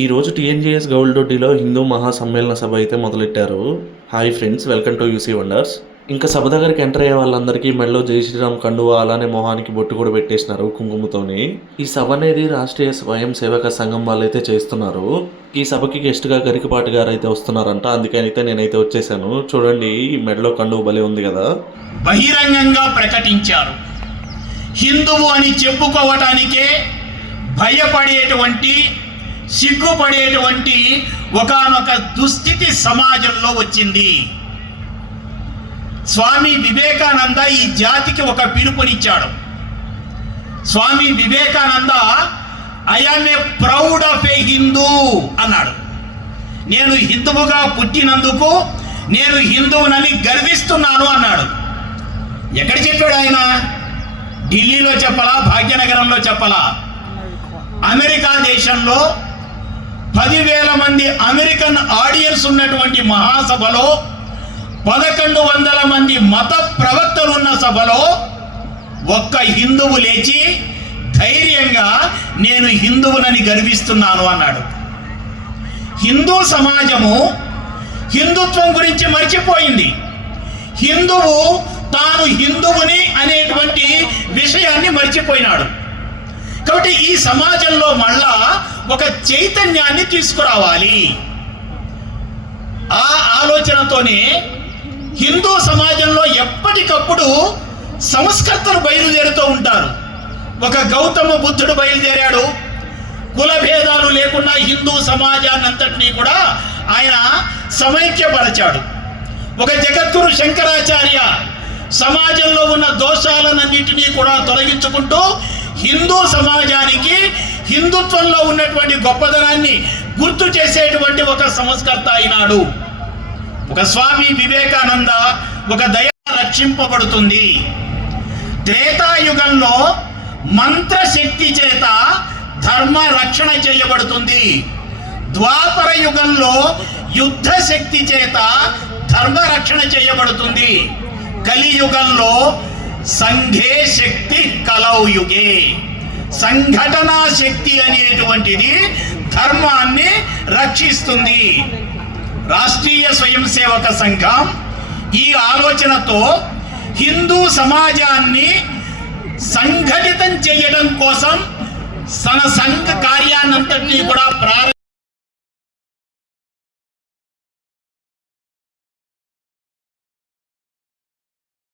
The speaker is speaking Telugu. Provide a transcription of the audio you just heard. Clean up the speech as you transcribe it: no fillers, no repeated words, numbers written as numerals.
ఈ రోజు టీఎన్జీఎస్ గౌల్డొడ్డిలో హిందూ మహాసమ్మేళన సభ అయితే మొదలెట్టారు. Hi friends, welcome to UC wonders. ఇంకా సభ దగ్గరికి ఎంటర్ అయ్యే వాళ్ళందరికీ మెడలో జై శ్రీరామ్ కండువా, అలానే మొహానికి బొట్టు కూడా పెట్టేసినారు కుంకుమతోని. ఈ సభ అనేది రాష్ట్రీయ స్వయం సేవక సంఘం వాళ్ళైతే చేస్తున్నారు. ఈ సభకి గెస్ట్గా గరికపాటి గారు అయితే వస్తున్నారంట. అందుకనైతే నేనైతే వచ్చేసాను. చూడండి, ఈ మెడలో కండువ భలే ఉంది కదా. బహిరంగంగా ప్రకటించారు. హిందువు అని చెప్పుకోవటానికే భయపడేటువంటి, సిగ్గుపడేటువంటి ఒకానొక దుస్థితి సమాజంలో వచ్చింది. స్వామి వివేకానంద ఈ జాతికి ఒక పిలుపునిచ్చాడు. Swami Vivekananda I am a proud of a Hindu అన్నాడు. నేను హిందువుగా పుట్టినందుకు నేను హిందువునని గర్విస్తున్నాను అన్నాడు. ఎక్కడ చెప్పాడు ఆయన? ఢిల్లీలో చెప్పలా, భాగ్యనగరంలో చెప్పలా, అమెరికా దేశంలో 10,000 మంది అమెరికన్ ఆడియన్స్ ఉన్నటువంటి మహాసభలో, 1,100 మంది మత ప్రవక్తలున్న సభలో ఒక్క హిందువు లేచి ధైర్యంగా నేను హిందువునని గర్విస్తున్నాను అన్నాడు. హిందూ సమాజము హిందుత్వం గురించి మర్చిపోయింది. హిందువు తాను హిందువుని అనేటువంటి విషయాన్ని మర్చిపోయినాడు. కాబట్టి ఈ సమాజంలో మళ్ళా ఒక చైతన్యాన్ని తీసుకురావాలి. ఆ ఆలోచనతోనే హిందూ సమాజంలో ఎప్పటికప్పుడు సంస్కర్తలు బయలుదేరుతూ ఉంటారు. ఒక గౌతమ బుద్ధుడు బయలుదేరాడు. కుల భేదాలు లేకుండా హిందూ సమాజాన్ని అంతటినీ కూడా ఆయన సమైక్యపరచాడు. ఒక జగద్గురు శంకరాచార్య సమాజంలో ఉన్న దోషాలన్నింటినీ కూడా తొలగించుకుంటూ హిందూ సమాజానికి హిందుత్వంలో ఉన్నటువంటి గొప్పదనాన్ని గుర్తు చేసేటువంటి ఒక సంస్కర్త అయినాడు. ఒక స్వామి వివేకానంద ఒక దయ రక్షింపబడుతుంది. త్రేతాయుగంలో మంత్రశక్తి చేత ధర్మ రక్షణ చేయబడుతుంది. ద్వాపర యుగంలో యుద్ధ శక్తి చేత ధర్మ రక్షణ చేయబడుతుంది. కలియుగంలో సంఘే శక్తి కలౌయుగే, సంఘటనా శక్తి అనేటువంటిది ధర్మాన్ని రక్షిస్తుంది. రాష్ట్రీయ స్వయం సేవక సంఘం ఈ ఆలోచనతో హిందూ సమాజాన్ని సంఘటితం చేయడం కోసం తన సంఘ కార్యాన్నంతటినీ కూడా